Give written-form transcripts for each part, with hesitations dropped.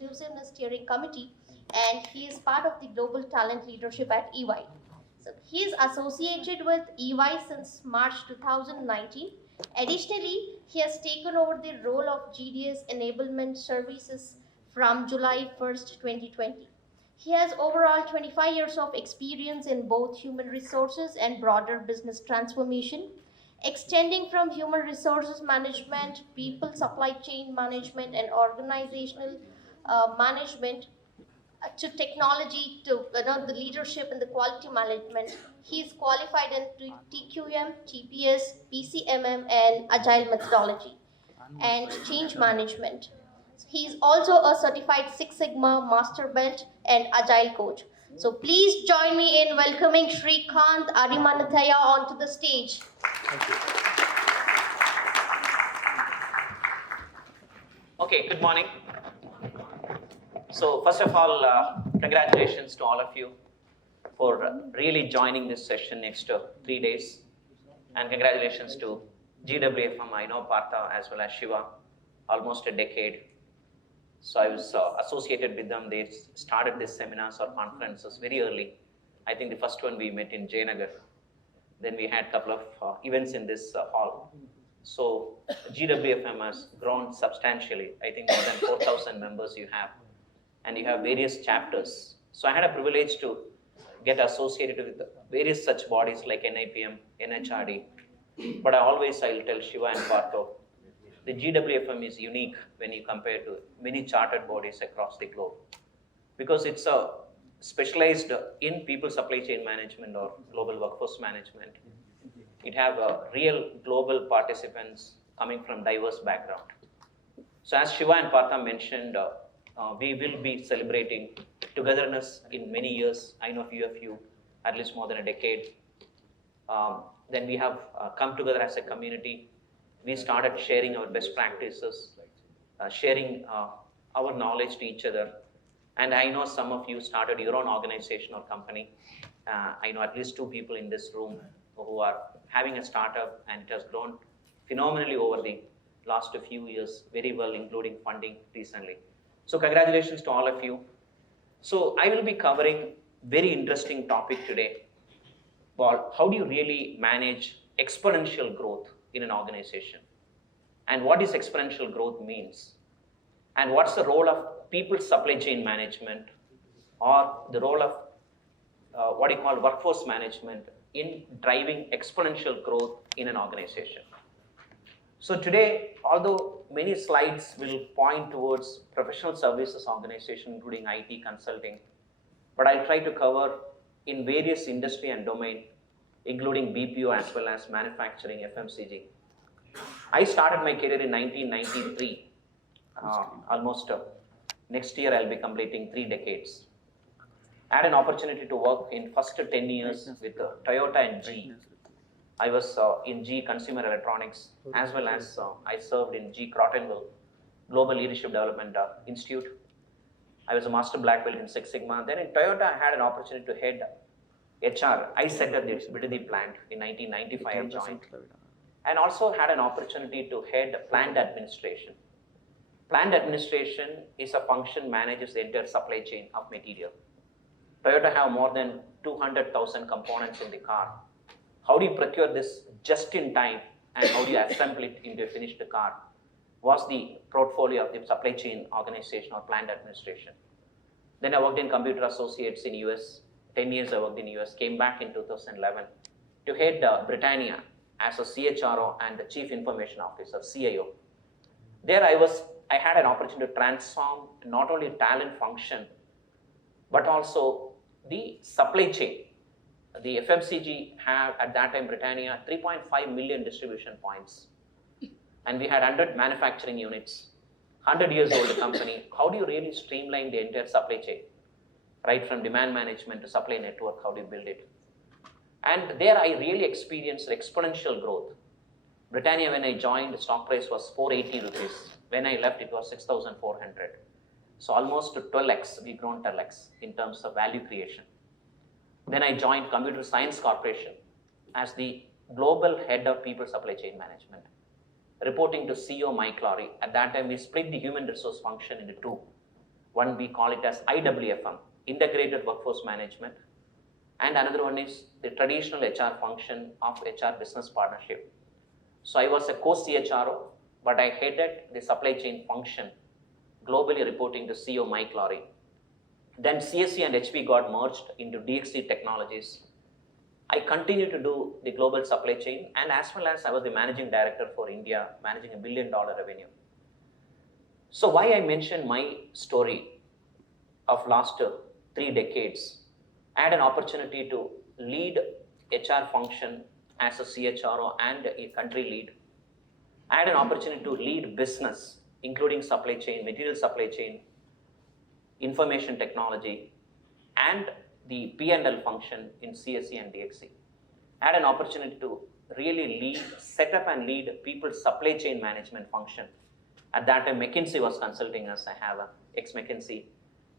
Inclusiveness Steering Committee, and he is part of the Global Talent Leadership at EY. So he is associated with EY since March 2019. Additionally, he has taken over the role of GDS Enablement Services from July 1st, 2020. He has overall 25 years of experience in both human resources and broader business transformation, extending from human resources management, people supply chain management, and organizational management to technology, to the leadership and the quality management. He is qualified in TQM, TPS, PCMM, and agile methodology and change management. He is also a certified Six Sigma master belt and agile coach. So please join me in welcoming Sreekanth Arimanithaya onto the stage. Thank you. Okay, good morning. So first of all, congratulations to all of you for really joining this session next 3 days. And congratulations to GWFM, I know Partha as well as Shiva, almost a decade. So I was associated with them. They started these seminars or conferences very early. I think the first one we met in Jayanagar. Then we had a couple of events in this hall. So GWFM has grown substantially. I think more than 4,000 members you have. And you have various chapters. So I had a privilege to get associated with various such bodies like NIPM, NHRD. But I'll tell Shiva and Partha, the GWFM is unique when you compare to many chartered bodies across the globe. Because it's specialized in people supply chain management or global workforce management. It have real global participants coming from diverse background. So as Shiva and Partha mentioned, we will be celebrating togetherness in many years. I know a few of you, at least more than a decade. Then we have come together as a community. We started sharing our best practices, sharing our knowledge to each other. And I know some of you started your own organization or company. I know at least 2 people in this room who are having a startup, and it has grown phenomenally over the last few years, very well, including funding recently. So congratulations to all of you. So I will be covering very interesting topic today. Well, how do you really manage exponential growth in an organization? And what is exponential growth means? And what's the role of people supply chain management or the role of what you call workforce management in driving exponential growth in an organization? So today, although many slides will point towards professional services organization, including IT consulting, but I'll try to cover in various industry and domain, including BPO as well as manufacturing, FMCG. I started my career in 1993. Almost next year, I'll be completing 3 decades. I had an opportunity to work in first 10 years with Toyota and GE. I was in GE Consumer Electronics, as well as I served in GE Crottenville, Global Leadership Development Institute. I was a Master Black Belt in Six Sigma. Then in Toyota, I had an opportunity to head HR. I set up the Bidadi plant in 1995, I joined. And also had an opportunity to head plant administration. Plant administration is a function manages the entire supply chain of material. Toyota have more than 200,000 components in the car. How do you procure this just in time and how do you assemble it into a finished car was the portfolio of the supply chain organization or plant administration. Then I worked in Computer Associates in US. 10 years I worked in US, came back in 2011 to head Britannia as a CHRO and the Chief Information Officer, CIO. There I had an opportunity to transform not only talent function, but also the supply chain. The FMCG have at that time Britannia 3.5 million distribution points. And we had 100 manufacturing units, 100 years old company. How do you really streamline the entire supply chain? Right from demand management to supply network, how do you build it? And there I really experienced exponential growth. Britannia, when I joined, the stock price was 480 rupees. When I left, it was 6,400. So almost to 12x, we've grown 12x in terms of value creation. Then I joined Computer Science Corporation as the global head of people supply chain management, reporting to CEO Mike Lowry. At that time, we split the human resource function into 2. One we call it as IWFM, Integrated Workforce Management. And another one is the traditional HR function of HR business partnership. So I was a co-CHRO, but I headed the supply chain function, globally reporting to CEO Mike Lowry. Then CSC and HP got merged into DXC Technologies. I continued to do the global supply chain, and as well as I was the managing director for India, managing $1 billion revenue. So why I mentioned my story of last 3 decades, I had an opportunity to lead HR function as a CHRO and a country lead. I had an opportunity to lead business, including supply chain, material supply chain, information technology, and the P&L function in CSC and DXC. I had an opportunity to really set up and lead people's supply chain management function. At that time, McKinsey was consulting us. I have an ex-McKinsey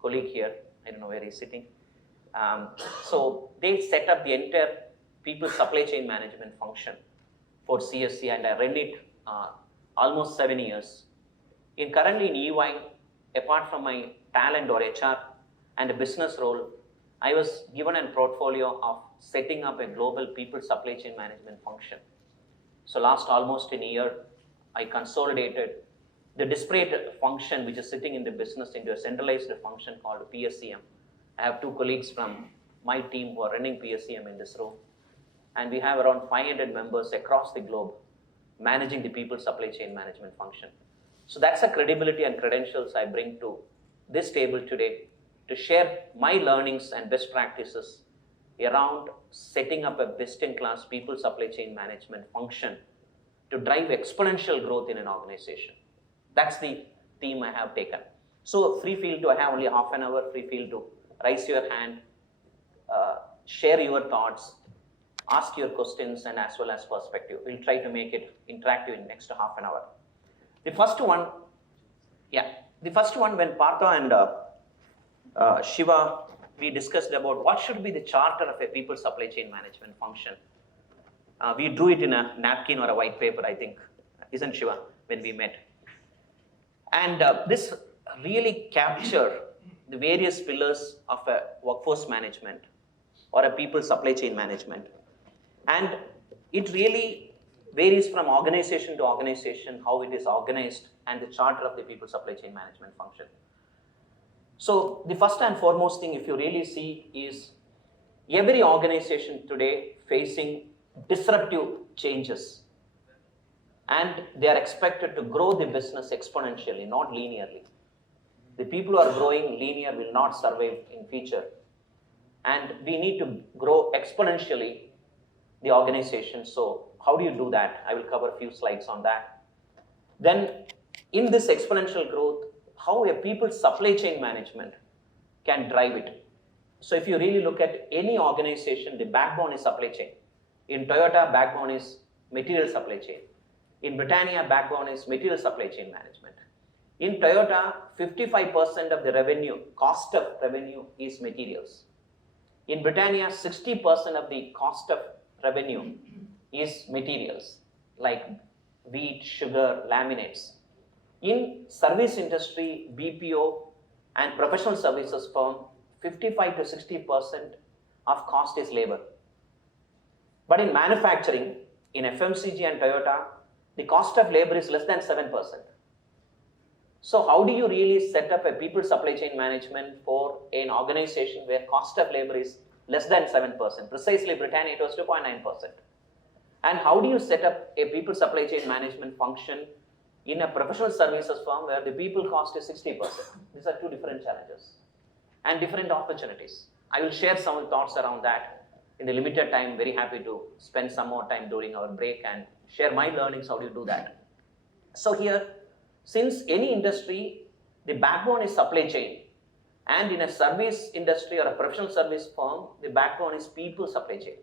colleague here. I don't know where he's sitting. So they set up the entire people's supply chain management function for CSC, and I ran it almost 7 years. Currently in EY, apart from my talent or HR and a business role, I was given a portfolio of setting up a global people supply chain management function. So last almost a year, I consolidated the disparate function which is sitting in the business into a centralized function called PSCM. I have 2 colleagues from my team who are running PSCM in this room. And we have around 500 members across the globe managing the people supply chain management function. So that's the credibility and credentials I bring to this table today to share my learnings and best practices around setting up a best-in-class people supply chain management function to drive exponential growth in an organization. That's the theme I have taken. So free feel to, I have only half an hour, free feel to raise your hand, share your thoughts, ask your questions, and as well as perspective. We'll try to make it interactive in the next half an hour. The first one when Partha and Shiva, we discussed about what should be the charter of a people supply chain management function. We drew it in a napkin or a white paper, I think, isn't Shiva, when we met. And this really captured the various pillars of a workforce management or a people supply chain management. And it really varies from organization to organization, how it is organized, and the charter of the people supply chain management function. So the first and foremost thing, if you really see, is every organization today facing disruptive changes. And they are expected to grow the business exponentially, not linearly. The people who are growing linear will not survive in future. And we need to grow exponentially the organization. So how do you do that? I will cover a few slides on that. Then in this exponential growth, how a people supply chain management can drive it. So if you really look at any organization, the backbone is supply chain. In Toyota, backbone is material supply chain. In Britannia, backbone is material supply chain management. In Toyota, 55% of the revenue, cost of revenue, is materials. In Britannia, 60% of the cost of revenue is materials, like wheat, sugar, laminates. In service industry, BPO and professional services firm, 55 to 60% of cost is labor. But in manufacturing, in FMCG and Toyota, the cost of labor is less than 7%. So how do you really set up a people supply chain management for an organization where cost of labor is less than 7%? Precisely, Britannia, it was 2.9%. And how do you set up a people supply chain management function in a professional services firm where the people cost is 60%? These are 2 different challenges and different opportunities. I will share some thoughts around that. In the limited time, very happy to spend some more time during our break and share my learnings, how do you do that. So here, since any industry, the backbone is supply chain, and in a service industry or a professional service firm, the backbone is people supply chain.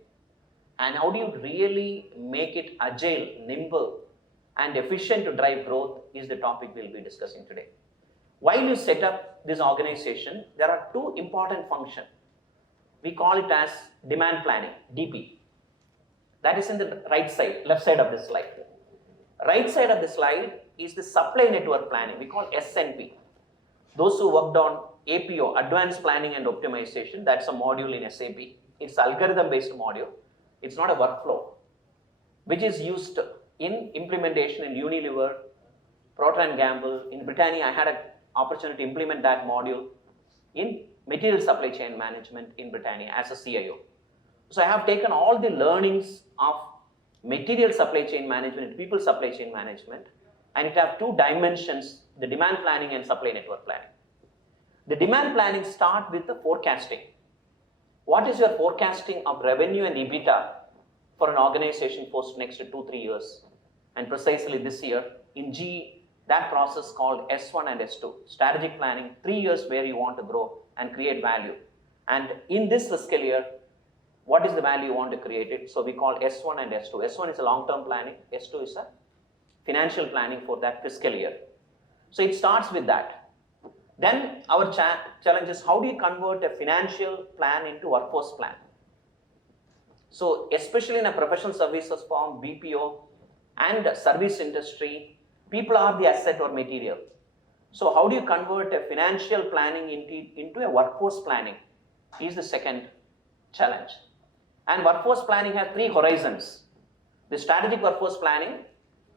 And how do you really make it agile, nimble, and efficient to drive growth is the topic we'll be discussing today. While you set up this organization, there are 2 important functions. We call it as demand planning, DP. That is in the right side, left side of the slide. Right side of the slide is the supply network planning, we call SNP. Those who worked on APO, Advanced Planning and Optimization, that's a module in SAP. It's algorithm-based module. It's not a workflow, which is used in implementation in Unilever, Procter & Gamble. In Britannia, I had an opportunity to implement that module in material supply chain management in Britannia as a CIO. So I have taken all the learnings of material supply chain management, people supply chain management, and it has two dimensions, the demand planning and supply network planning. The demand planning starts with the forecasting. What is your forecasting of revenue and EBITDA for an organization for next 2-3 years? And precisely this year, in GE, that process called S1 and S2, strategic planning, 3 years where you want to grow and create value. And in this fiscal year, what is the value you want to create it? So we call S1 and S2. S1 is a long-term planning, S2 is a financial planning for that fiscal year. So it starts with that. Then our challenge is, how do you convert a financial plan into workforce plan? So especially in a professional services firm, BPO and service industry, people are the asset or material. So how do you convert a financial planning into a workforce planning is the second challenge. And workforce planning has 3 horizons. The strategic workforce planning,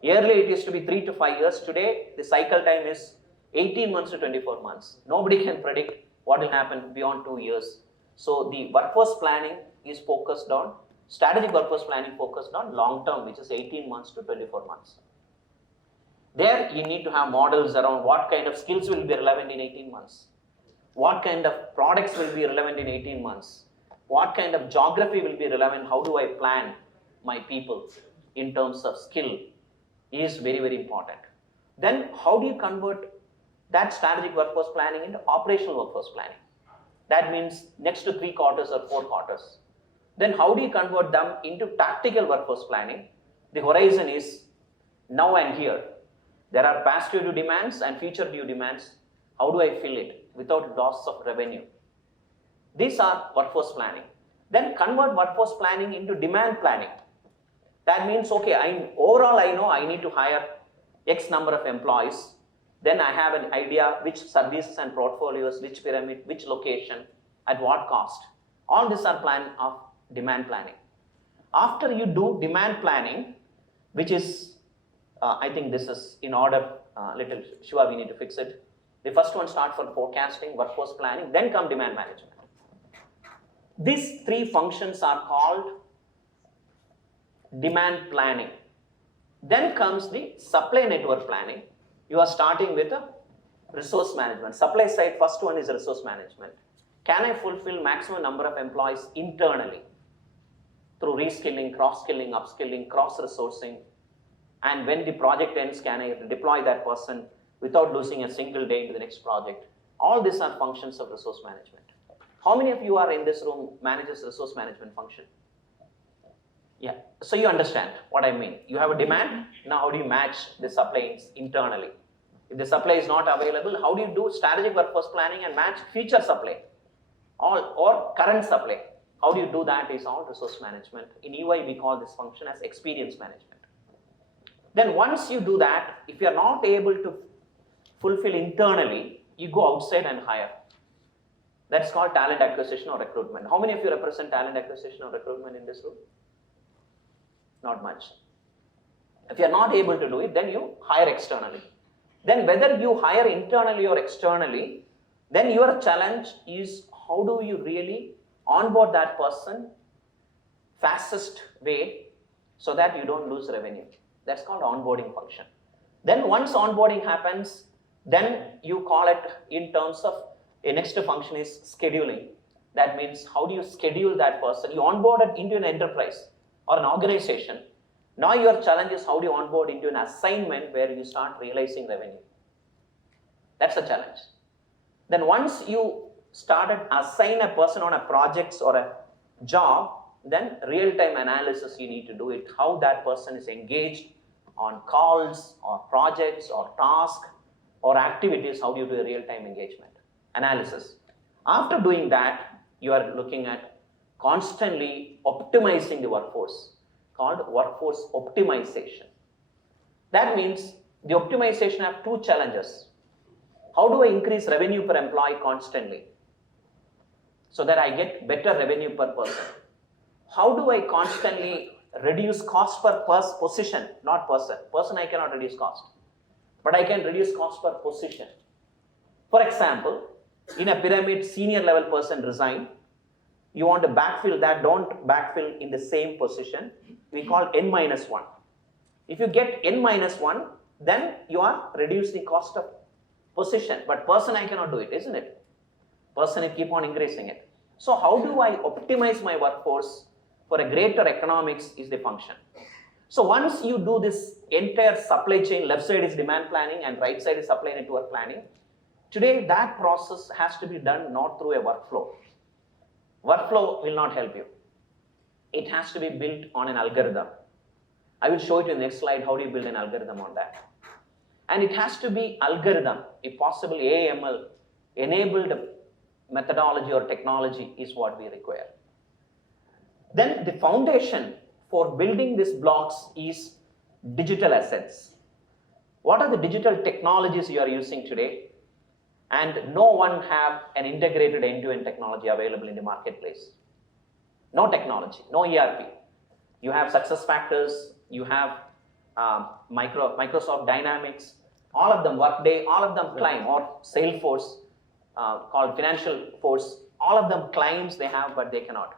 earlier it used to be 3 to 5 years. Today, the cycle time is 18 months to 24 months. Nobody can predict what will happen beyond 2 years. So the workforce planning is focused on, strategic workforce planning focused on long term, which is 18 months to 24 months. There you need to have models around what kind of skills will be relevant in 18 months. What kind of products will be relevant in 18 months. What kind of geography will be relevant. How do I plan my people in terms of skill is very, very important. Then how do you convert that strategic workforce planning into operational workforce planning? That means next to 3 quarters or 4 quarters. Then how do you convert them into tactical workforce planning? The horizon is now and here. There are past due demands and future due demands. How do I fill it without loss of revenue? These are workforce planning. Then convert workforce planning into demand planning. That means, okay, overall I know I need to hire X number of employees. Then I have an idea which services and portfolios, which pyramid, which location, at what cost. All these are plan of demand planning. After you do demand planning, which is, I think this is in order, little Shiva, we need to fix it. The first one starts for forecasting, workforce planning, then come demand management. These 3 functions are called demand planning. Then comes the supply network planning. You are starting with a resource management. Supply side, first one is resource management. Can I fulfill maximum number of employees internally through reskilling, cross-skilling, upskilling, cross-resourcing? And when the project ends, can I deploy that person without losing a single day into the next project? All these are functions of resource management. How many of you are in this room manages resource management function? Yeah, so you understand what I mean. You have a demand, now how do you match the supplies internally? If the supply is not available, how do you do strategic workforce planning and match future supply or current supply? How do you do that is all resource management. In EY, we call this function as experience management. Then once you do that, if you are not able to fulfill internally, you go outside and hire. That's called talent acquisition or recruitment. How many of you represent talent acquisition or recruitment in this room? Not much. If you are not able to do it, then you hire externally. Then whether you hire internally or externally, then your challenge is how do you really onboard that person fastest way so that you don't lose revenue. That's called onboarding function. Then once onboarding happens, then you call it in terms of a next function is scheduling. That means how do you schedule that person? You onboard it into an enterprise or an organization. Now your challenge is how do you onboard into an assignment where you start realizing revenue. That's a challenge. Then once you started assign a person on a project or a job, then real-time analysis you need to do it, how that person is engaged on calls or projects or tasks or activities, how do you do a real-time engagement analysis. After doing that, you are looking at constantly optimizing the workforce, called workforce optimization. That means the optimization have two challenges. How do I increase revenue per employee constantly so that I get better revenue per person? How do I constantly reduce cost per position, not person? Person I cannot reduce cost, but I can reduce cost per position. For example, in a pyramid, senior level person resign. You want to backfill that, don't backfill in the same position. We call N-1. If you get N-1, then you are reducing cost of position, but person I cannot do it, isn't it? Person I keep on increasing it. So how do I optimize my workforce for a greater economics is the function. So once you do this entire supply chain, left side is demand planning and right side is supply network planning, today that process has to be done not through a workflow. Workflow will not help you. It has to be built on an algorithm. I will show you in the next slide how do you build an algorithm on that. And it has to be algorithm, if possible AML, enabled methodology or technology is what we require. Then the foundation for building these blocks is digital assets. What are the digital technologies you are using today? And no one have an integrated end-to-end technology available in the marketplace. No technology, no ERP. You have SuccessFactors, you have Microsoft Dynamics, all of them, Workday, all of them climb, or Salesforce, called Financial Force, all of them claims they have, but they cannot.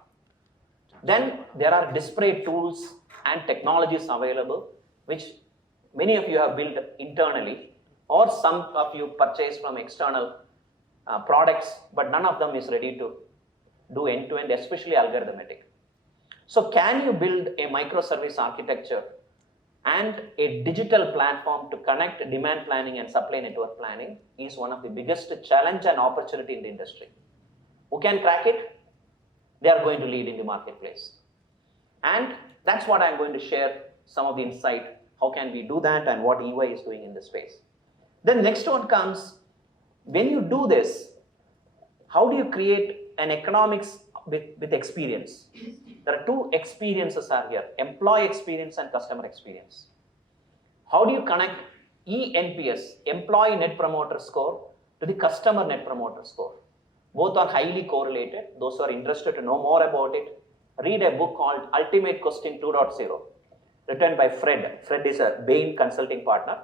Then there are disparate tools and technologies available, which many of you have built internally, or some of you purchase from external products, but none of them is ready to do end-to-end, especially algorithmic. So can you build a microservice architecture and a digital platform to connect demand planning and supply network planning is one of the biggest challenge and opportunity in the industry. Who can crack it? They are going to lead in the marketplace. And that's what I'm going to share some of the insight. How can we do that and what EY is doing in this space. Then next one comes, when you do this, how do you create an economics with experience? There are two experiences are here, employee experience and customer experience. How do you connect ENPS, Employee Net Promoter Score, to the Customer Net Promoter Score? Both are highly correlated. Those who are interested to know more about it, read a book called Ultimate Question 2.0, written by Fred. Fred is a Bain consulting partner.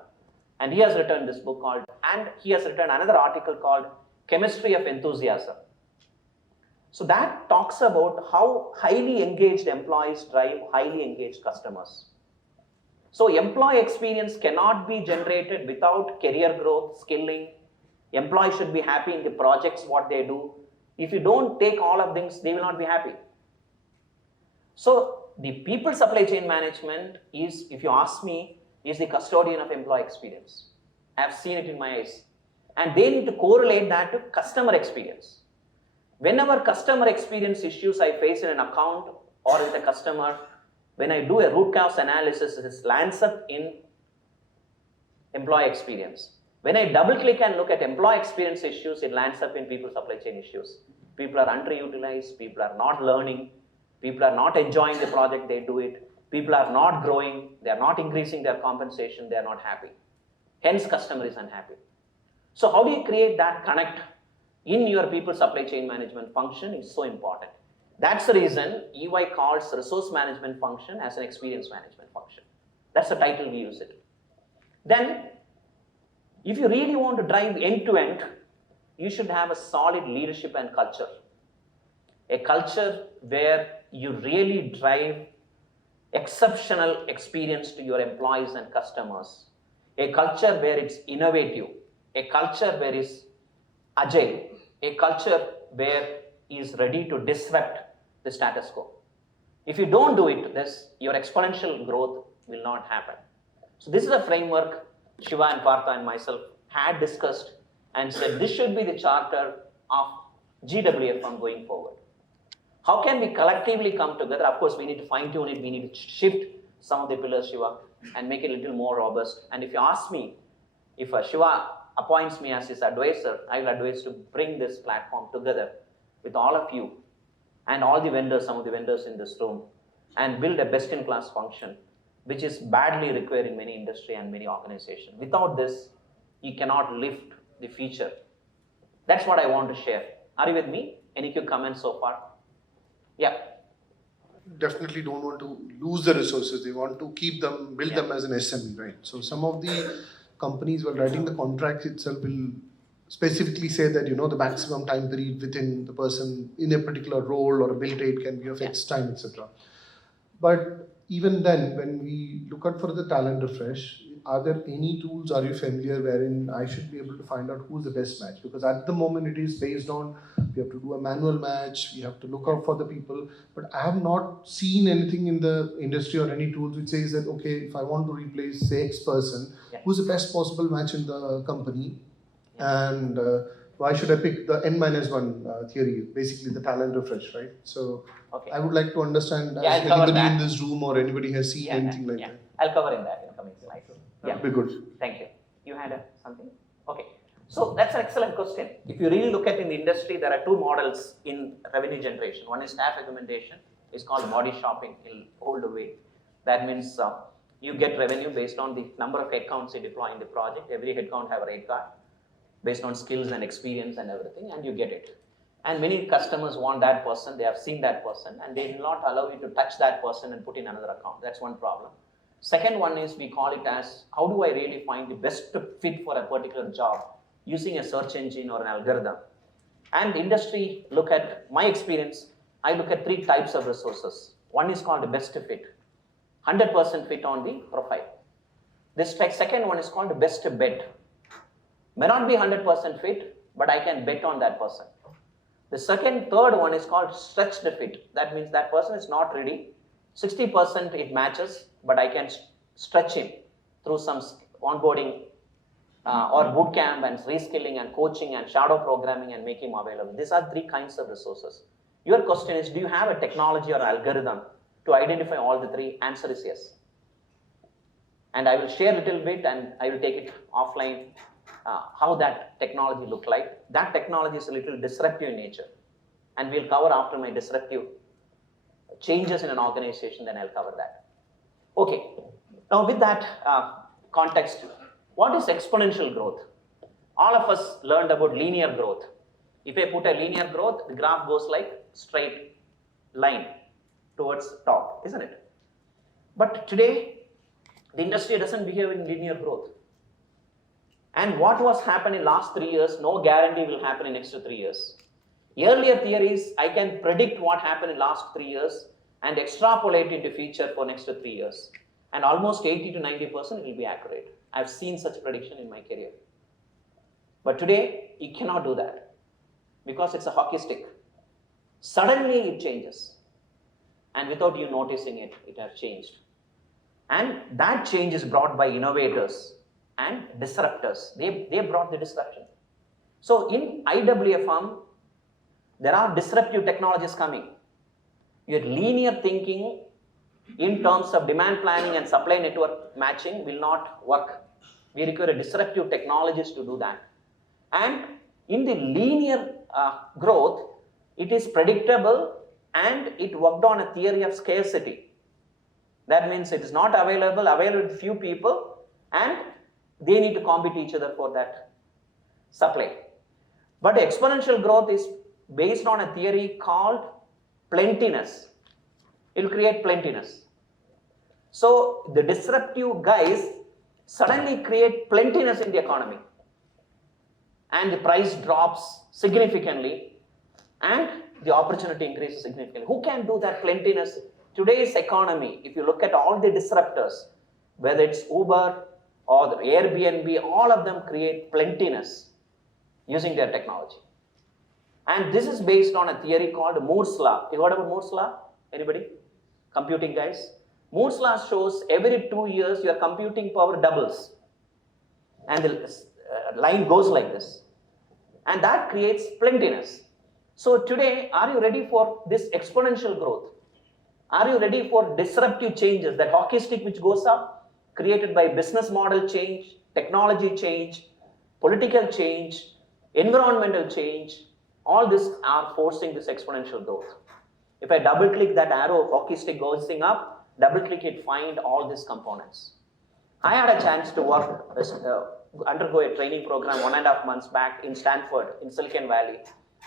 And he has written this book called, and he has written another article called Chemistry of Enthusiasm. So that talks about how highly engaged employees drive highly engaged customers. So employee experience cannot be generated without career growth, skilling. Employees should be happy in the projects, what they do. If you don't take all of things, they will not be happy. So the people supply chain management is, if you ask me, is the custodian of employee experience. I have seen it in my eyes. And they need to correlate that to customer experience. Whenever customer experience issues I face in an account or with a customer, when I do a root cause analysis, it lands up in employee experience. When I double click and look at employee experience issues, it lands up in people supply chain issues. People are underutilized, people are not learning, people are not enjoying the project they do it, people are not growing, they are not increasing their compensation, they are not happy. Hence, customer is unhappy. So how do you create that connect in your people supply chain management function is so important. That's the reason EY calls resource management function as an experience management function. That's the title we use it. Then, if you really want to drive end-to-end, you should have a solid leadership and culture. A culture where you really drive exceptional experience to your employees and customers. A culture where it's innovative. A culture where it's agile. A culture where is ready to disrupt the status quo. If you don't do it, your exponential growth will not happen. So this is a framework Shiva and Partha and myself had discussed and said this should be the charter of GWFM going forward. How can we collectively come together? Of course, we need to fine tune it, we need to shift some of the pillars, Shiva, and make it a little more robust. And if you ask me, if Shiva appoints me as his advisor, I will advise to bring this platform together with all of you and all the vendors, some of the vendors in this room, and build a best-in-class function, which is badly required in many industry and many organizations. Without this, you cannot lift the future. That's what I want to share. Are you with me? Any quick comments so far? Yeah. Definitely don't want to lose the resources. They want to keep them, build them as an SME, right? So some of the companies, while writing the contracts itself, will specifically say that, the maximum time period within the person in a particular role or a bill rate can be of X time, etc. But even then, when we look out for the talent refresh, are there any tools, are you familiar, wherein I should be able to find out who's the best match? Because at the moment it is based on, we have to do a manual match, we have to look out for the people, but I have not seen anything in the industry or any tools which says that, okay, if I want to replace, say, X person, who's the best possible match in the company? And why should I pick the N-1 theory, basically the talent refresh, right? So I would like to understand if anybody in this room or anybody has seen anything like that. I'll cover in that in coming slides. That would be good. Thank you. You had something? Okay. So that's an excellent question. If you really look at in the industry, there are two models in revenue generation. One is staff recommendation. It's called body shopping in older way. That means you get revenue based on the number of headcounts you deploy in the project. Every headcount have a rate card based on skills and experience and everything, and you get it. And many customers want that person, they have seen that person, and they will not allow you to touch that person and put in another account. That's one problem. Second one is, we call it as, how do I really find the best fit for a particular job using a search engine or an algorithm? And industry, look at my experience, I look at three types of resources. One is called the best fit, 100% fit on the profile. This second one is called the best bet. May not be 100% fit, but I can bet on that person. The third one is called stretched fit. That means that person is not ready. 60% it matches, but I can stretch him through some onboarding or boot camp and reskilling and coaching and shadow programming and make him available. These are three kinds of resources. Your question is, do you have a technology or algorithm to identify all the three? Answer is yes. And I will share a little bit and I will take it offline. How that technology look like. That technology is a little disruptive in nature, and we'll cover after my disruptive changes in an organization, then I'll cover that. Okay, now with that context, what is exponential growth? All of us learned about linear growth. If I put a linear growth, the graph goes like straight line towards top, isn't it? But today, the industry doesn't behave in linear growth. And what was happening in last 3 years, no guarantee will happen in next 3 years. Earlier theories, I can predict what happened in last 3 years and extrapolate into future for next 3 years. And almost 80 to 90% will be accurate. I've seen such prediction in my career. But today, you cannot do that because it's a hockey stick. Suddenly it changes. And without you noticing it, it has changed. And that change is brought by innovators and disruptors. They brought the disruption. So in IWFM, there are disruptive technologies coming. Your linear thinking in terms of demand planning and supply network matching will not work. We require disruptive technologies to do that. And in the linear growth, it is predictable and it worked on a theory of scarcity. That means it is not available with few people, and they need to compete each other for that supply. But exponential growth is based on a theory called plentiness. It will create plentiness. So the disruptive guys suddenly create plentiness in the economy. And the price drops significantly and the opportunity increases significantly. Who can do that plentiness? Today's economy, if you look at all the disruptors, whether it's Uber or the Airbnb, all of them create plentiness using their technology. And this is based on a theory called Moore's Law. You heard about Moore's Law? Anybody? Computing guys? Moore's Law shows every 2 years your computing power doubles. And the line goes like this. And that creates plentiness. So today, are you ready for this exponential growth? Are you ready for disruptive changes, that hockey stick which goes up, created by business model change, technology change, political change, environmental change? All this are forcing this exponential growth. If I double click that arrow, hockey stick goes up, double click it, find all these components. I had a chance to work undergo a training program 1.5 months back in Stanford, in Silicon Valley,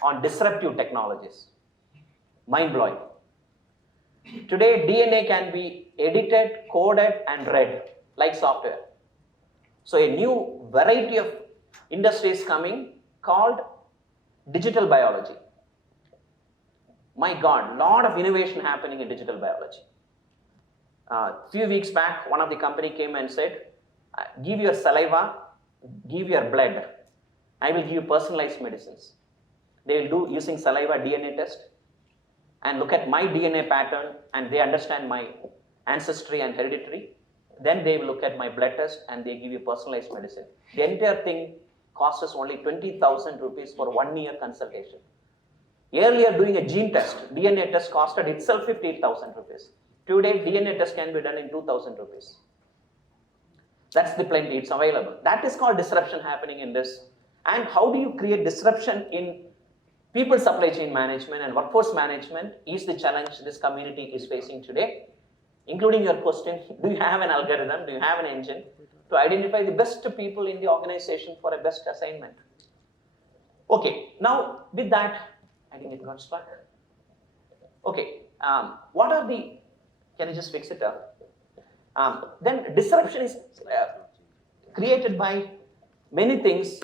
on disruptive technologies. Mind-blowing. Today, DNA can be edited, coded, and read like software. So a new variety of industries coming called digital biology. My God, lot of innovation happening in digital biology. Few weeks back, one of the company came and said, give your saliva, give your blood. I will give you personalized medicines. They will do using saliva DNA test and look at my DNA pattern, and they understand my ancestry and hereditary. Then they will look at my blood test and they give you personalized medicine. The entire thing costs us only 20,000 rupees for 1 year consultation. Earlier, doing a gene test, DNA test costed itself 58,000 rupees. Today, DNA test can be done in 2,000 rupees. That's the plenty, it's available. That is called disruption happening in this. And how do you create disruption in people supply chain management and workforce management is the challenge this community is facing today. Including your question, do you have an algorithm, do you have an engine to identify the best people in the organization for a best assignment? Okay, now with that, I think it got stuck. Okay, what are the, can you just fix it up? Then disruption is created by many things.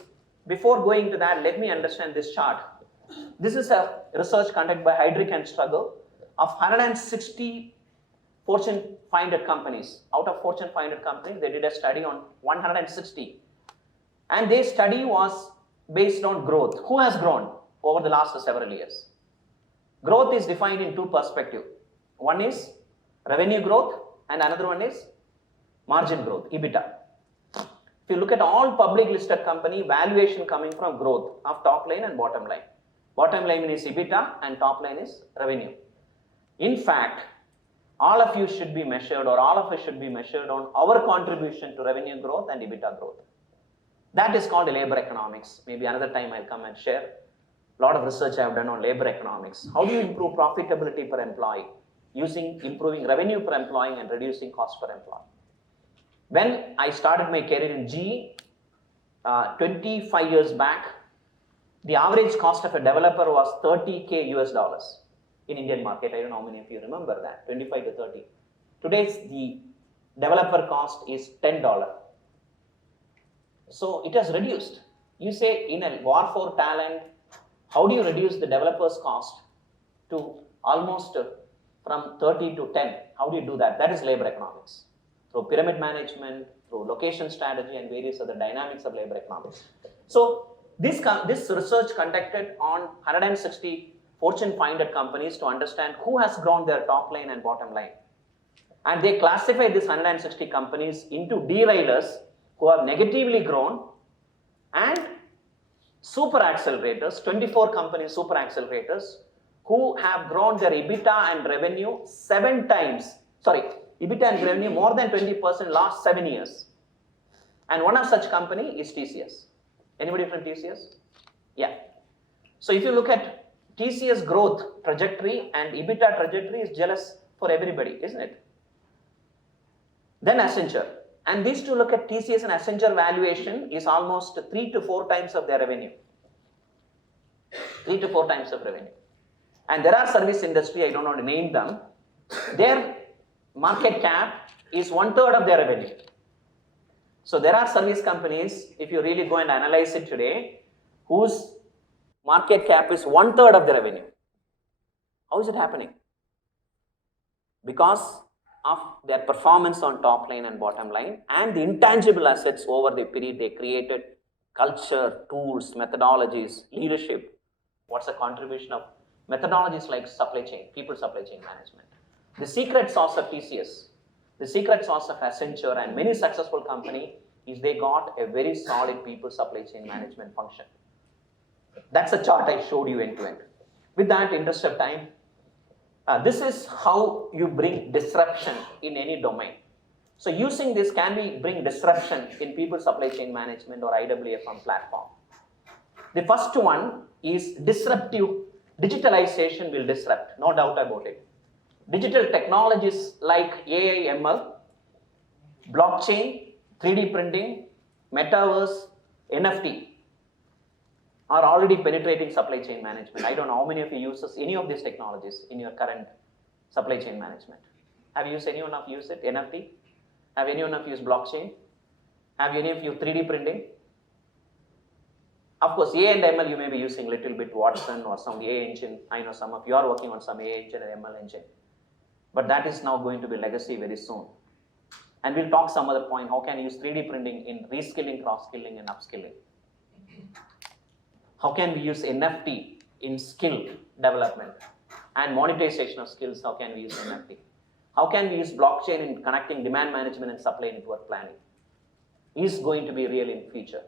Before going to that, let me understand this chart. This is a research conducted by Heidrick and Struggle of 160 Fortune 500 companies. Out of Fortune 500 companies, they did a study on 160. And their study was based on growth. Who has grown over the last several years? Growth is defined in two perspectives. One is revenue growth and another one is margin growth, EBITDA. If you look at all public listed company, valuation coming from growth of top line and bottom line. Bottom line is EBITDA and top line is revenue. In fact, all of you should be measured, or all of us should be measured on our contribution to revenue growth and EBITDA growth. That is called labor economics. Maybe another time I'll come and share. A lot of research I have done on labor economics. How do you improve profitability per employee? Using improving revenue per employee and reducing cost per employee. When I started my career in GE, 25 years back, the average cost of a developer was $30K US in Indian market. I don't know how many of you remember that, 25 to 30. Today's the developer cost is $10. So it has reduced. You say in a war for talent, how do you reduce the developer's cost to almost from 30 to 10? How do you do that? That is labor economics. Through pyramid management, through location strategy, and various other dynamics of labor economics. So this research conducted on 160 Fortune 500 companies to understand who has grown their top line and bottom line. And they classified these 160 companies into derailers who have negatively grown and super accelerators, 24 companies super accelerators who have grown their EBITDA and revenue 7 times, EBITDA and revenue more than 20% last 7 years. And one of such company is TCS. Anybody from TCS? Yeah. So if you look at TCS growth trajectory and EBITDA trajectory is jealous for everybody, isn't it? Then Accenture. And these two look at TCS and Accenture valuation is almost 3 to 4 times of their revenue. 3 to 4 times of revenue. And there are service industry, I don't want to name them, their market cap is 1/3 of their revenue. So there are service companies, if you really go and analyze it today, whose market cap is 1/3 of the revenue. How is it happening? Because of their performance on top line and bottom line and the intangible assets over the period they created, culture, tools, methodologies, leadership. What's the contribution of methodologies like supply chain, people supply chain management? The secret sauce of TCS, the secret sauce of Accenture and many successful company is they got a very solid people supply chain management function. That's a chart I showed you end to end. With that, interest of time, this is how you bring disruption in any domain. So using this, can we bring disruption in people supply chain management or IWFM platform? The first one is disruptive. Digitalization will disrupt, no doubt about it. Digital technologies like AI, ML, blockchain, 3D printing, metaverse, NFT are already penetrating supply chain management. I don't know how many of you uses any of these technologies in your current supply chain management. Have you used anyone of you used it, NFT? Have anyone of you used blockchain? Have any of you 3D printing? Of course, A and ML you may be using a little bit Watson or some AI engine. I know some of you are working on some AI engine and ML engine. But that is now going to be legacy very soon. And we'll talk some other point, how can you use 3D printing in reskilling, cross-skilling and upskilling. How can we use NFT in skill development and monetization of skills, how can we use NFT? How can we use blockchain in connecting demand management and supply network planning? Is going to be real in future.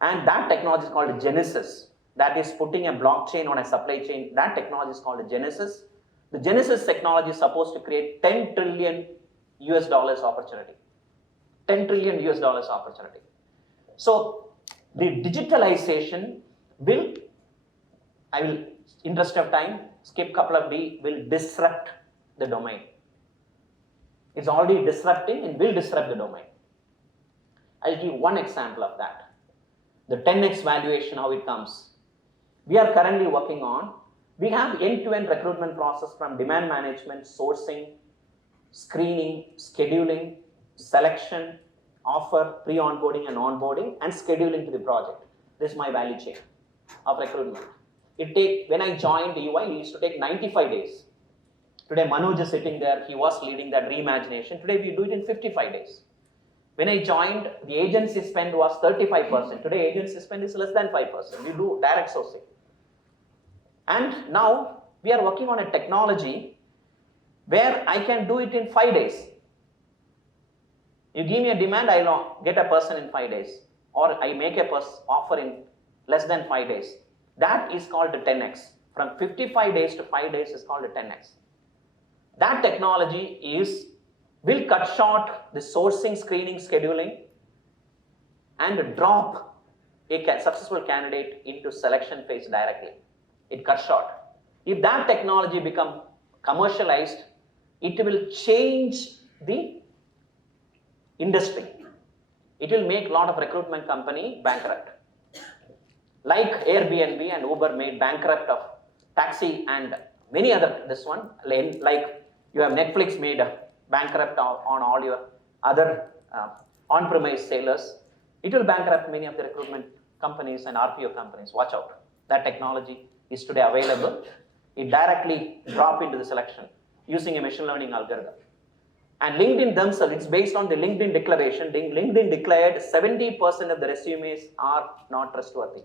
And that technology is called Genesis. That is putting a blockchain on a supply chain. That technology is called Genesis. The Genesis technology is supposed to create 10 trillion US dollars opportunity. 10 trillion US dollars opportunity. So the digitalization will, I will, interest of time, skip couple of D, will disrupt the domain. It's already disrupting and will disrupt the domain. I'll give one example of that. The 10x valuation, how it comes. We are currently working on, we have end-to-end recruitment process from demand management, sourcing, screening, scheduling, selection, offer, pre-onboarding and onboarding, and scheduling to the project. This is my value chain of recruitment. When I joined EY, it used to take 95 days. Today, Manoj is sitting there, he was leading that reimagination. Today, we do it in 55 days. When I joined, the agency spend was 35%. Today, agency spend is less than 5%. We do direct sourcing. And now, we are working on a technology where I can do it in 5 days. You give me a demand, I'll get a person in 5 days. Or I make a offer in less than 5 days. That is called the 10x. From 55 days to 5 days is called the 10x. That technology will cut short the sourcing, screening, scheduling, and drop a successful candidate into selection phase directly. It cuts short. If that technology becomes commercialized, it will change the industry. It will make a lot of recruitment company bankrupt. Like Airbnb and Uber made bankrupt of taxi and many other, this one, like you have Netflix made bankrupt on all your other on-premise sailors. It will bankrupt many of the recruitment companies and RPO companies. Watch out. That technology is today available. It directly drop into the selection using a machine learning algorithm. And LinkedIn themselves, it's based on the LinkedIn declaration. LinkedIn declared 70% of the resumes are not trustworthy.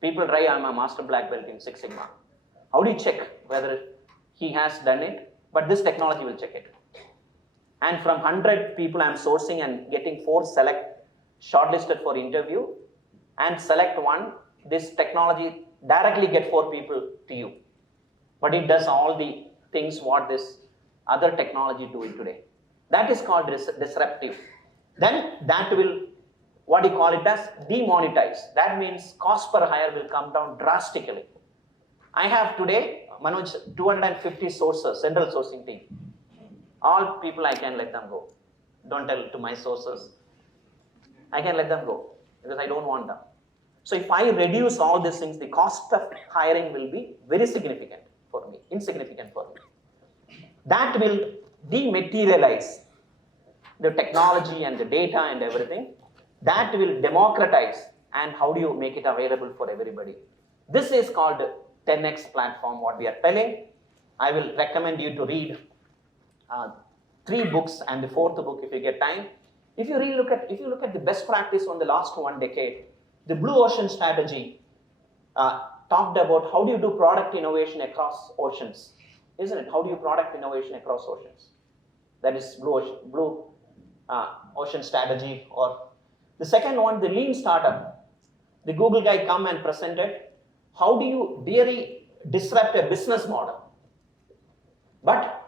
People write, I'm a master black belt in Six Sigma. How do you check whether he has done it? But this technology will check it. And from 100 people I'm sourcing and getting 4 shortlisted for interview and select one, this technology directly get 4 people to you. But it does all the things what this other technology do it today. That is called disruptive. Then that will, what do you call it as? Demonetize. That means cost per hire will come down drastically. I have today, Manoj, 250 sources, central sourcing team. All people I can let them go. Don't tell to my sources. I can let them go because I don't want them. So if I reduce all these things, the cost of hiring will be very significant for me, insignificant for me. That will dematerialize the technology and the data and everything. That will democratize, and how do you make it available for everybody? This is called 10x platform, what we are telling. I will recommend you to read 3 books and the 4th book if you get time. If you look at the best practice on the last 1 decade, the Blue Ocean strategy talked about how do you do product innovation across oceans, isn't it? How do you product innovation across oceans? That is Blue Ocean strategy. Or the second one, the lean startup. The Google guy come and presented how do you really disrupt a business model. But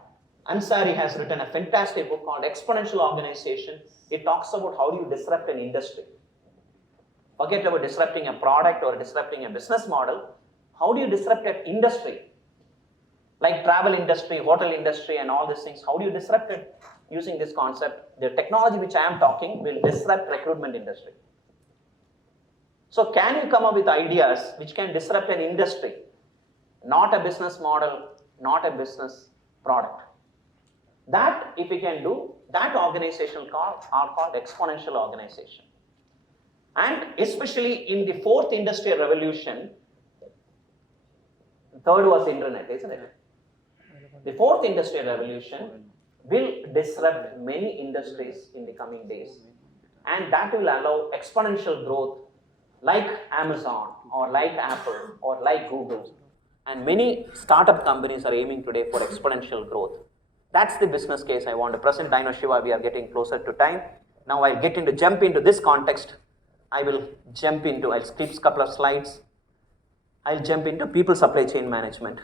Ansari has written a fantastic book called Exponential Organization. It talks about how do you disrupt an industry. Forget about disrupting a product or disrupting a business model. How do you disrupt an industry? Like travel industry, hotel industry and all these things. How do you disrupt it? using this concept, the technology which I am talking will disrupt recruitment industry. So can you come up with ideas which can disrupt an industry, not a business model, not a business product? That if we can do, that organization are called exponential organization. And especially in the fourth industrial revolution, the third was internet, isn't it? The fourth industrial revolution will disrupt many industries in the coming days. And that will allow exponential growth like Amazon or like Apple or like Google. And many startup companies are aiming today for exponential growth. That's the business case I want to present. I know, Shiva, we are getting closer to time. Now I'll jump into this context. I'll skip a couple of slides. I'll jump into people supply chain management.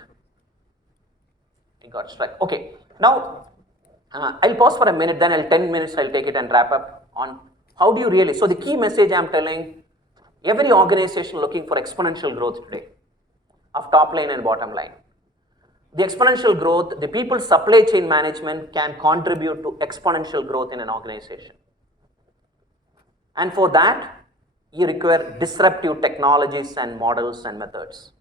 I got struck. Okay. Now, I'll pause for a minute, then 10 minutes I'll take it and wrap up on how do you really, so the key message I'm telling, every organization looking for exponential growth today of top line and bottom line. The exponential growth, the people supply chain management can contribute to exponential growth in an organization. And for that, you require disruptive technologies and models and methods.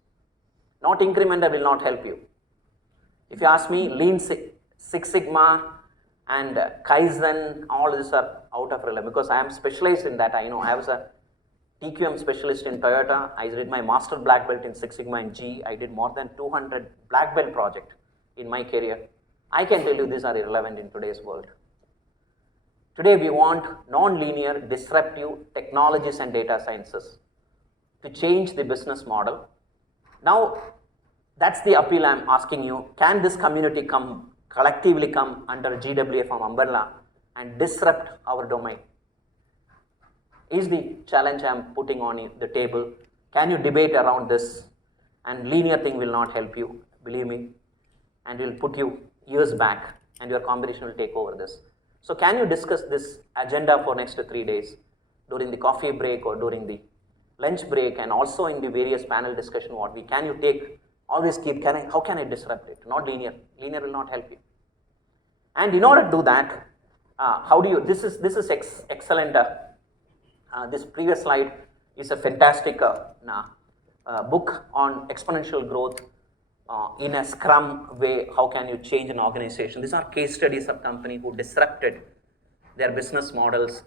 Not incremental will not help you. If you ask me, Lean Six Sigma and Kaizen, all these are out of relevance because I am specialized in that. I know I was a TQM specialist in Toyota. I did my master black belt in Six Sigma and G. I did more than 200 black belt projects in my career. I can tell you these are irrelevant in today's world. Today we want non-linear, disruptive technologies and data sciences to change the business model. Now, that's the appeal I'm asking you. Can this community collectively come under GWFM umbrella and disrupt our domain? Is the challenge I'm putting on the table. Can you debate around this? And linear thing will not help you, believe me, and it will put you years back and your competition will take over this. So can you discuss this agenda for next 3 days during the coffee break or during the lunch break and also in the various panel discussion can you take, always keep, how can I disrupt it? Not linear, linear will not help you. And in order to do that, this is excellent, this previous slide is a fantastic book on exponential growth in a Scrum way. How can you change an organization? These are case studies of companies who disrupted their business models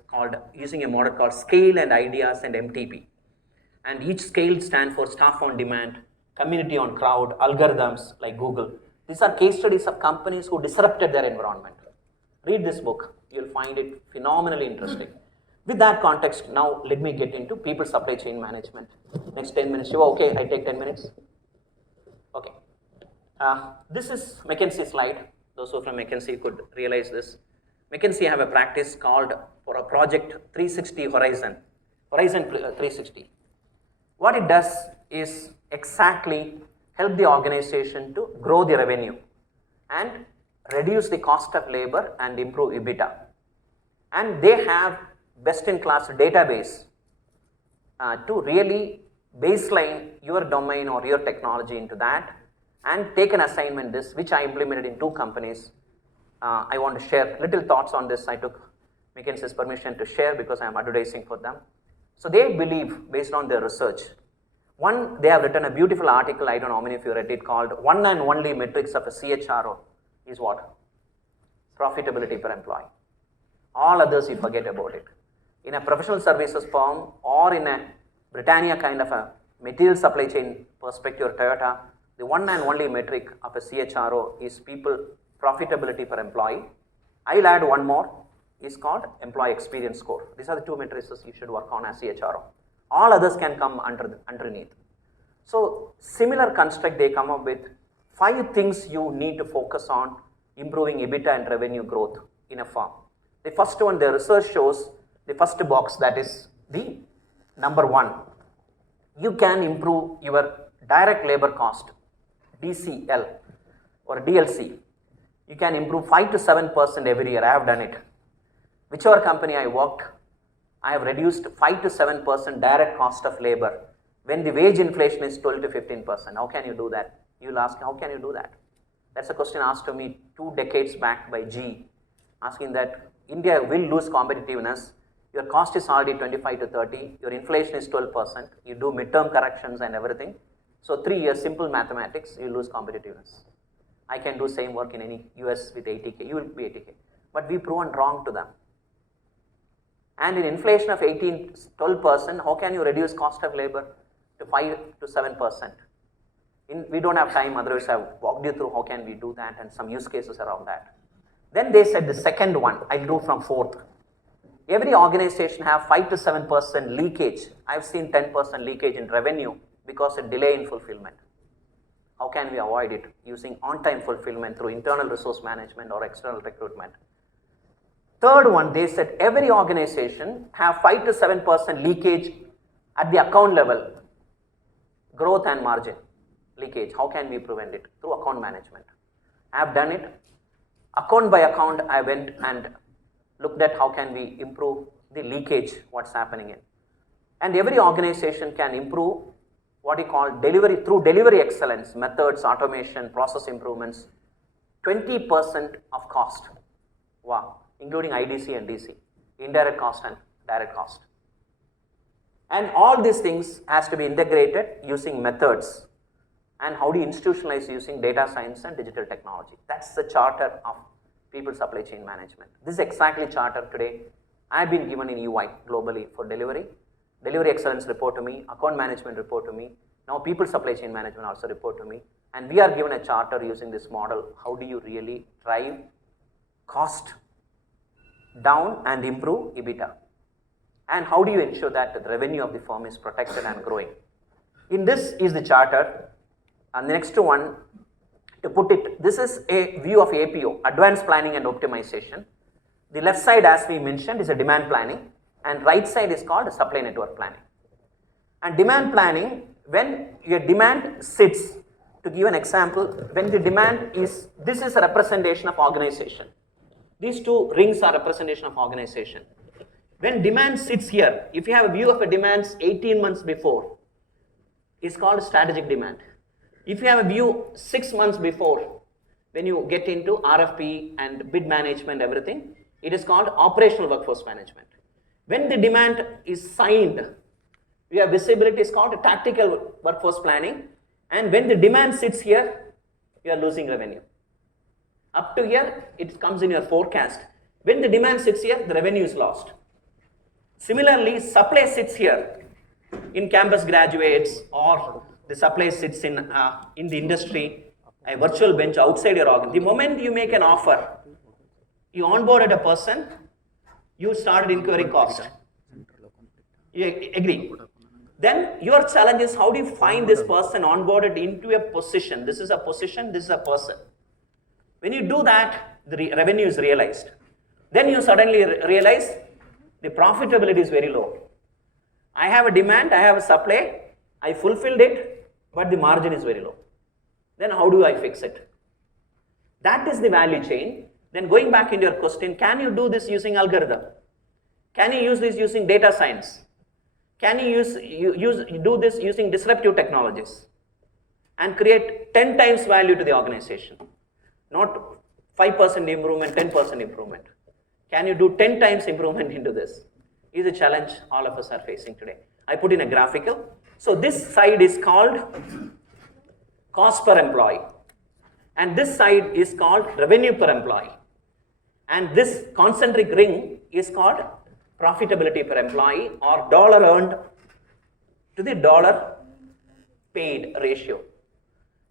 using a model called Scale and Ideas and MTP. And each scale stands for staff on demand, community on crowd, algorithms like Google. These are case studies of companies who disrupted their environment. Read this book. You'll find it phenomenally interesting. With that context, now let me get into people supply chain management. Next 10 minutes. Shiva, okay, I take 10 minutes. Okay. This is McKinsey slide. Those who are from McKinsey could realize this. McKinsey have a practice called for a project 360 Horizon 360. What it does is exactly help the organization to grow the revenue and reduce the cost of labor and improve EBITDA. And they have best-in-class database to really baseline your domain or your technology into that and take an assignment which I implemented in 2 companies. I want to share little thoughts on this. I took McKinsey's permission to share because I am advertising for them. So they believe, based on their research, they have written a beautiful article, I don't know how many of you read it, called One and Only Metrics of a CHRO is what? Profitability per employee. All others you forget about it. In a professional services firm or in a Britannia kind of a material supply chain perspective or Toyota, the one and only metric of a CHRO is people profitability per employee. I'll add one more, is called employee experience score. These are the 2 matrices you should work on as CHRO. All others can come underneath. So similar construct they come up with 5 things you need to focus on improving EBITDA and revenue growth in a firm. The first one, the research shows the first box, that is the number 1. You can improve your direct labor cost, DCL or DLC. You can improve 5 to 7% every year. I have done it. Whichever company I worked, I have reduced 5 to 7% direct cost of labor when the wage inflation is 12 to 15%. How can you do that? You will ask, how can you do that? That's a question asked to me 2 decades back by G. asking that India will lose competitiveness. Your cost is already 25 to 30, your inflation is 12%, you do midterm corrections and everything. So 3 years, simple mathematics, you lose competitiveness. I can do same work in any US with 80K, you will be 80K. But we proven wrong to them. And in inflation of 12%, how can you reduce cost of labor to 5 to 7%? We don't have time, otherwise I've walked you through how can we do that and some use cases around that. Then they said the second one, I'll do from fourth. Every organization have 5 to 7% leakage. I've seen 10% leakage in revenue because of delay in fulfillment. How can we avoid it? Using on-time fulfillment through internal resource management or external recruitment. Third one, they said every organization have 5 to 7% leakage at the account level, growth and margin leakage. How can we prevent it? Through account management. I have done it. Account by account, I went and looked at how can we improve the leakage, what's happening in. And every organization can improve what we call delivery, through delivery excellence, methods, automation, process improvements, 20% of cost. Wow. Including IDC and DC, indirect cost and direct cost. And all these things has to be integrated using methods. And how do you institutionalize using data science and digital technology? That's the charter of people supply chain management. This is exactly charter today. I've been given in UI globally for delivery. Delivery excellence report to me, account management report to me. Now people supply chain management also report to me. And we are given a charter using this model. How do you really drive cost down and improve EBITDA? And how do you ensure that the revenue of the firm is protected and growing? In this is the charter. And the next one, to put it, this is a view of APO, Advanced Planning and Optimization. The left side, as we mentioned, is a demand planning, and right side is called supply network planning. And demand planning, when your demand sits, to give an example, when the demand is, this is a representation of organization. These two rings are representation of organization. When demand sits here, if you have a view of a demand 18 months before, it's called strategic demand. If you have a view 6 months before, when you get into RFP and bid management, everything, it is called operational workforce management. When the demand is signed, you have visibility, is called tactical workforce planning. And when the demand sits here, you are losing revenue. Up to here, it comes in your forecast. When the demand sits here, the revenue is lost. Similarly, supply sits here in campus graduates, or the supply sits in the industry, a virtual bench outside your organ. The moment you make an offer, you onboarded a person, you started incurring cost. You agree? Then your challenge is how do you find this person onboarded into a position? This is a position, this is a person. When you do that, the revenue is realized. Then you suddenly realize the profitability is very low. I have a demand, I have a supply, I fulfilled it, but the margin is very low. Then how do I fix it? That is the value chain. Then going back into your question, can you do this using algorithm? Can you use this using data science? Can you do this using disruptive technologies and create 10 times value to the organization? Not 5% improvement, 10% improvement. Can you do 10 times improvement into this? Is a challenge all of us are facing today. I put in a graphical. So this side is called cost per employee. And this side is called revenue per employee. And this concentric ring is called profitability per employee, or dollar earned to the dollar paid ratio.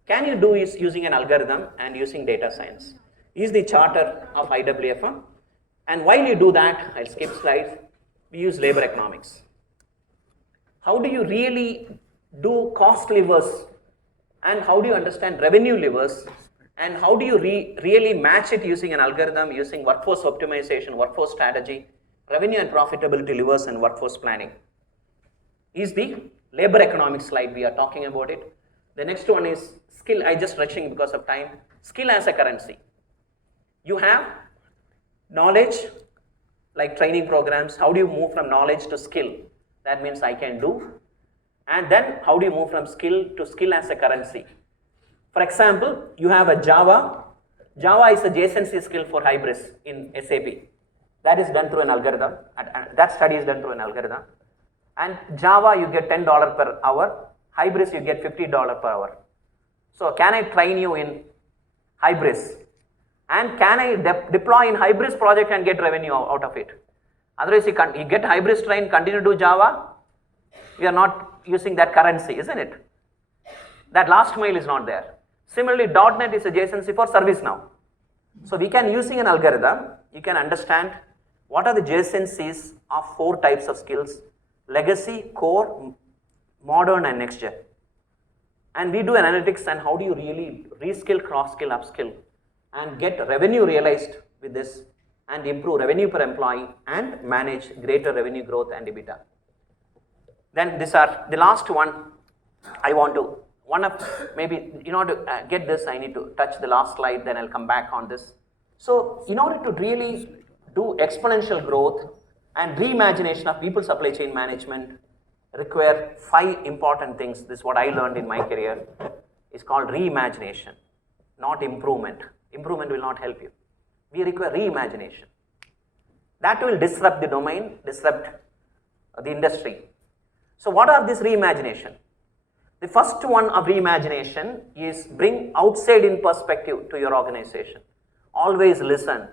Can you do is using an algorithm and using data science? Is the charter of IWFM. And while you do that, I'll skip slides, we use labor economics. How do you really do cost levers, and how do you understand revenue levers, and how do you really match it using an algorithm, using workforce optimization, workforce strategy, revenue and profitability levers, and workforce planning? Is the labor economics slide we are talking about it. The next one is skill. I just rushing because of time. Skill as a currency. You have knowledge, like training programs. How do you move from knowledge to skill? That means I can do. And then how do you move from skill to skill as a currency? For example, you have a Java Java is adjacency skill for Hybris in SAP. That is done through an algorithm. That study is done through an algorithm. And Java, you get $10 per hour. Hybris, you get $50 per hour. So can I train you in Hybris? And can I deploy in Hybris project and get revenue out of it? Otherwise, you get Hybris trained, continue to do Java, you are not using that currency, isn't it? That last mile is not there. Similarly, .NET is adjacency for ServiceNow. So we can, using an algorithm, you can understand what are the adjacencies of 4 types of skills: legacy, core, modern, and next gen. And we do analytics and how do you really reskill, cross-skill, upskill, and get revenue realized with this, and improve revenue per employee and manage greater revenue growth and EBITDA. Then these are the last one. I want to, maybe in order to get this, I need to touch the last slide, then I'll come back on this. So in order to really do exponential growth and reimagination of people supply chain management require 5 important things. This is what I learned in my career. It's called reimagination, not improvement. Improvement will not help you. We require reimagination. That will disrupt the domain, disrupt the industry. So what are this reimagination? The first one of reimagination is bring outside-in perspective to your organization. Always listen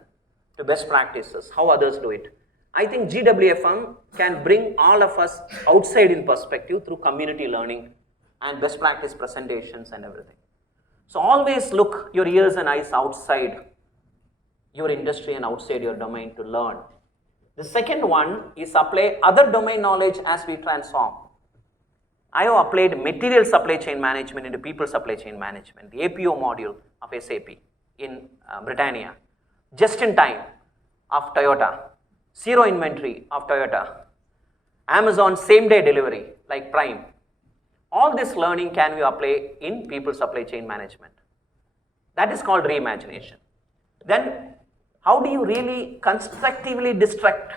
to best practices, how others do it. I think GWFM can bring all of us outside-in perspective through community learning and best practice presentations and everything. So always look your ears and eyes outside your industry and outside your domain to learn. The second one is apply other domain knowledge as we transform. I have applied material supply chain management into people supply chain management, the APO module of SAP in Britannia, just in time of Toyota, zero inventory of Toyota, Amazon same day delivery like Prime. All this learning can we apply in people supply chain management. That is called reimagination. Then how do you really constructively destruct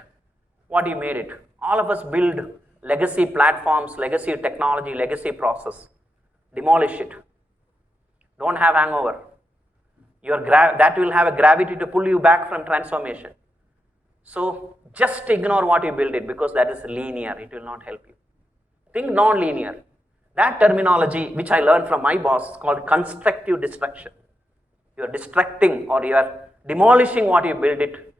what you made it? All of us build legacy platforms, legacy technology, legacy process. Demolish it. Don't have hangover. That will have a gravity to pull you back from transformation. So just ignore what you build it because that is linear. It will not help you. Think non-linear. That terminology which I learned from my boss is called constructive destruction. You are destructing or you are demolishing what you build it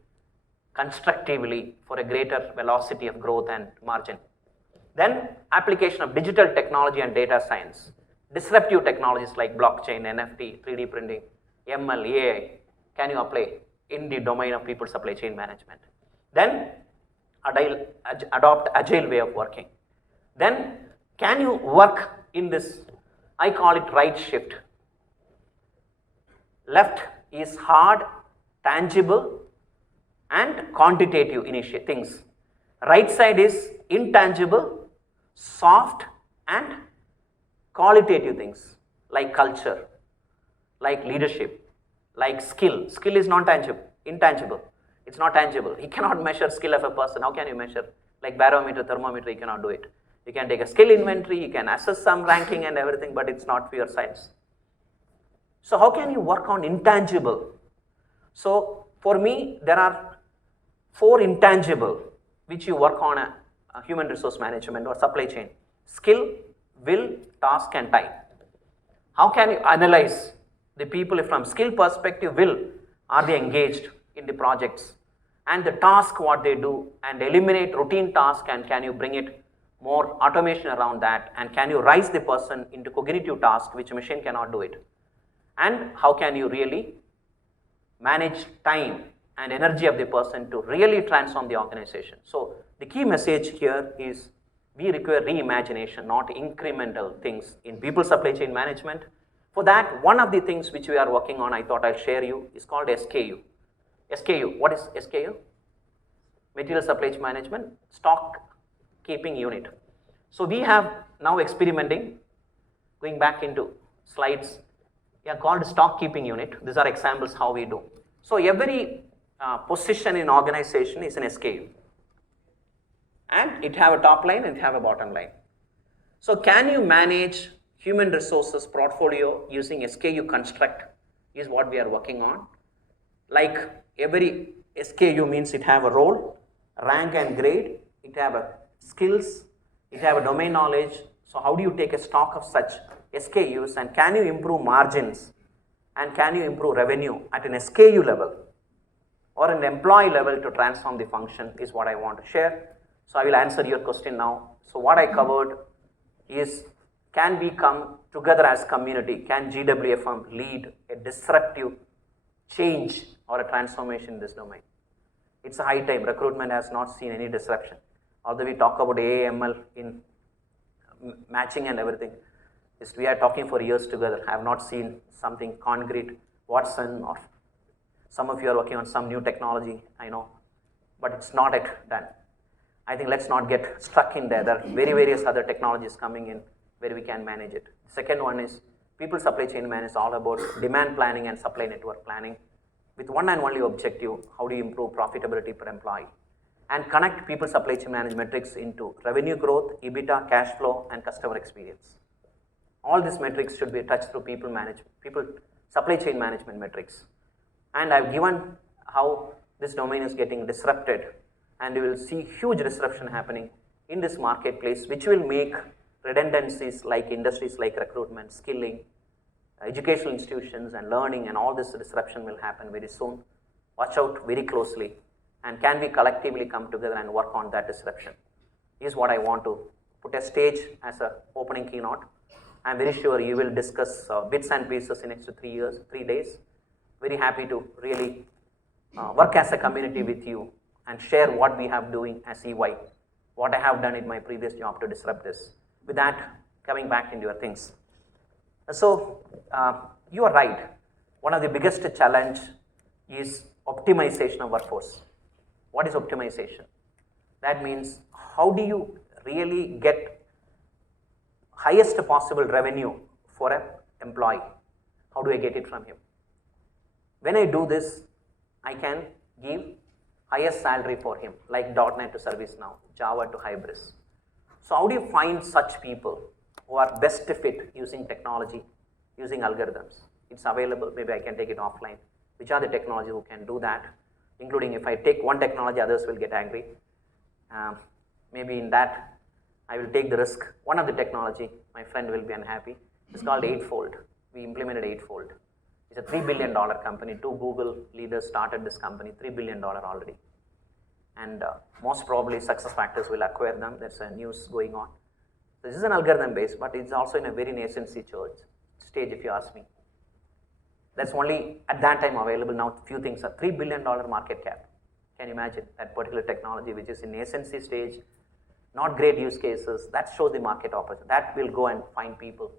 constructively for a greater velocity of growth and margin. Then application of digital technology and data science. Disruptive technologies like blockchain, NFT, 3D printing, ML, AI, can you apply in the domain of people supply chain management? Then adopt agile way of working. Then can you work in this, I call it right shift. Left is hard, tangible and quantitative things. Right side is intangible, soft and qualitative things like culture, like leadership, like skill. Skill is non-tangible, intangible. It's not tangible. You cannot measure skill of a person. How can you measure? Like barometer, thermometer, you cannot do it. You can take a skill inventory, you can assess some ranking and everything, but it's not pure science. So how can you work on intangible? So for me, there are 4 intangible which you work on a human resource management or supply chain. Skill, will, task and time. How can you analyze the people from skill perspective? Will, are they engaged in the projects? And the task, what they do, and eliminate routine task, and can you bring it more automation around that, and can you rise the person into cognitive task which machine cannot do it? And how can you really manage time and energy of the person to really transform the organization? So the key message here is we require reimagination, not incremental things in people supply chain management. For that, one of the things which we are working on, I thought I'll share you, is called SKU. SKU, what is SKU? Material supply chain management, stock keeping unit. So we have now experimenting, going back into slides, called stock keeping unit. These are examples how we do. So every position in organization is an SKU. And it have a top line and it have a bottom line. So can you manage human resources portfolio using SKU construct is what we are working on. like every SKU means it have a role, rank and grade, it have a skills, it have a domain knowledge. So how do you take a stock of such SKUs, and can you improve margins, and can you improve revenue at an SKU level or an employee level to transform the function is what I want to share. So I will answer your question now. So what I covered is, can we come together as community? Can GWFM lead a disruptive change or a transformation in this domain? It's a high time. Recruitment has not seen any disruption. Although we talk about AI, ML in matching and everything, we are talking for years together. I have not seen something concrete. Watson, or some of you are working on some new technology, I know, but it's not yet done. I think let's not get stuck in there. There are various other technologies coming in where we can manage it. The second one is people supply chain management is all about demand planning and supply network planning with one and only objective: how do you improve profitability per employee, and connect people supply chain management metrics into revenue growth, EBITDA, cash flow, and customer experience. All these metrics should be touched through people supply chain management metrics. And I've given how this domain is getting disrupted, and you will see huge disruption happening in this marketplace, which will make redundancies like industries like recruitment, skilling, educational institutions and learning, and all this disruption will happen very soon. Watch out very closely, and can we collectively come together and work on that disruption is what I want to put a stage as an opening keynote. I'm very sure you will discuss bits and pieces in next 3 days. Very happy to really work as a community with you and share what we have doing as EY, what I have done in my previous job to disrupt this. With that, coming back into your things. So you are right. One of the biggest challenge is optimization of workforce. What is optimization? That means how do you really get highest possible revenue for an employee? How do I get it from him? When I do this, I can give highest salary for him, like .NET to ServiceNow, Java to Hybris. So how do you find such people who are best fit using technology, using algorithms? It's available. Maybe I can take it offline. Which are the technology who can do that? Including if I take one technology, others will get angry. Maybe in that, I will take the risk. One of the technology, my friend will be unhappy. It's called Eightfold. We implemented Eightfold. It's a $3 billion company. 2 Google leaders started this company, $3 billion already. And most probably SuccessFactors will acquire them. There's a news going on. So this is an algorithm based, but it's also in a very nascent stage if you ask me. That's only at that time available. Now few things are $3 billion market cap. Can you imagine that particular technology which is in nascency stage, not great use cases, that shows the market opportunity. That will go and find people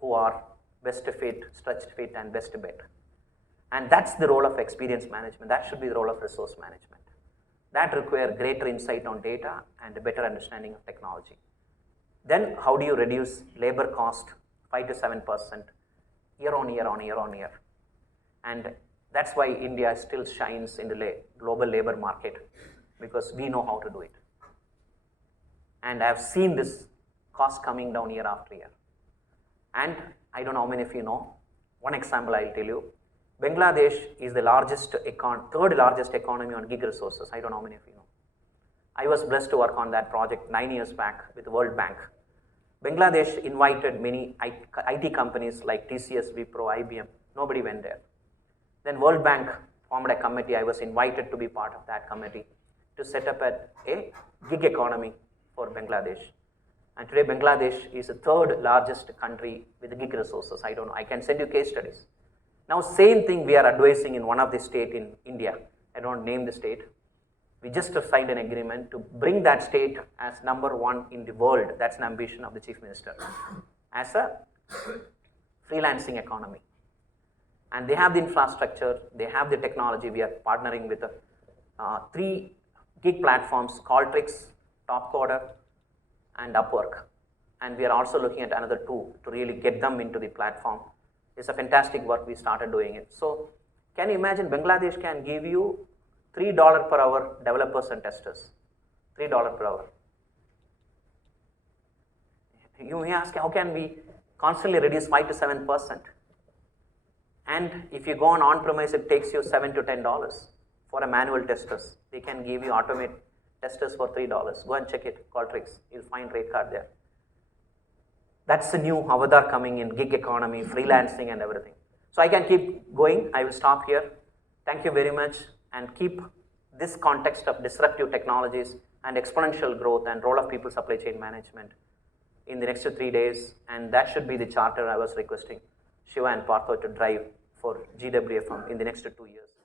who are best fit, stretched fit, and best bet. And that's the role of experience management. That should be the role of resource management. That requires greater insight on data and a better understanding of technology. Then how do you reduce labor cost 5 to 7% year on year? And that's why India still shines in the global labor market, because we know how to do it. And I've seen this cost coming down year after year. And I don't know how many of you know. One example I'll tell you. Bangladesh is the third largest economy on gig resources. I don't know how many of you know. I was blessed to work on that project 9 years back with the World Bank. Bangladesh invited many IT companies like TCS, Wipro, IBM. Nobody went there. Then World Bank formed a committee. I was invited to be part of that committee to set up a gig economy for Bangladesh. And today Bangladesh is the third largest country with gig resources. I don't know, I can send you case studies. Now same thing we are advising in one of the state in India. I don't name the state. We just signed an agreement to bring that state as #1 in the world. That's an ambition of the Chief Minister. As a freelancing economy. And they have the infrastructure, they have the technology. We are partnering with 3 gig platforms, Qualtrics, Topcoder, and Upwork. And we are also looking at another 2 to really get them into the platform. It's a fantastic work, we started doing it. So can you imagine Bangladesh can give you $3 per hour developers and testers, $3 per hour. You may ask, how can we constantly reduce 5 to 7%? And if you go on-premise, it takes you $7 to $10 for a manual testers. They can give you automate testers for $3. Go and check it, Qualtrics. You'll find rate card there. That's the new avatar coming in, gig economy, freelancing and everything. So I can keep going. I will stop here. Thank you very much, and keep this context of disruptive technologies and exponential growth and role of people supply chain management in the next 3 days, and that should be the charter I was requesting Shiva and Partho to drive for GWFM in the next 2 years.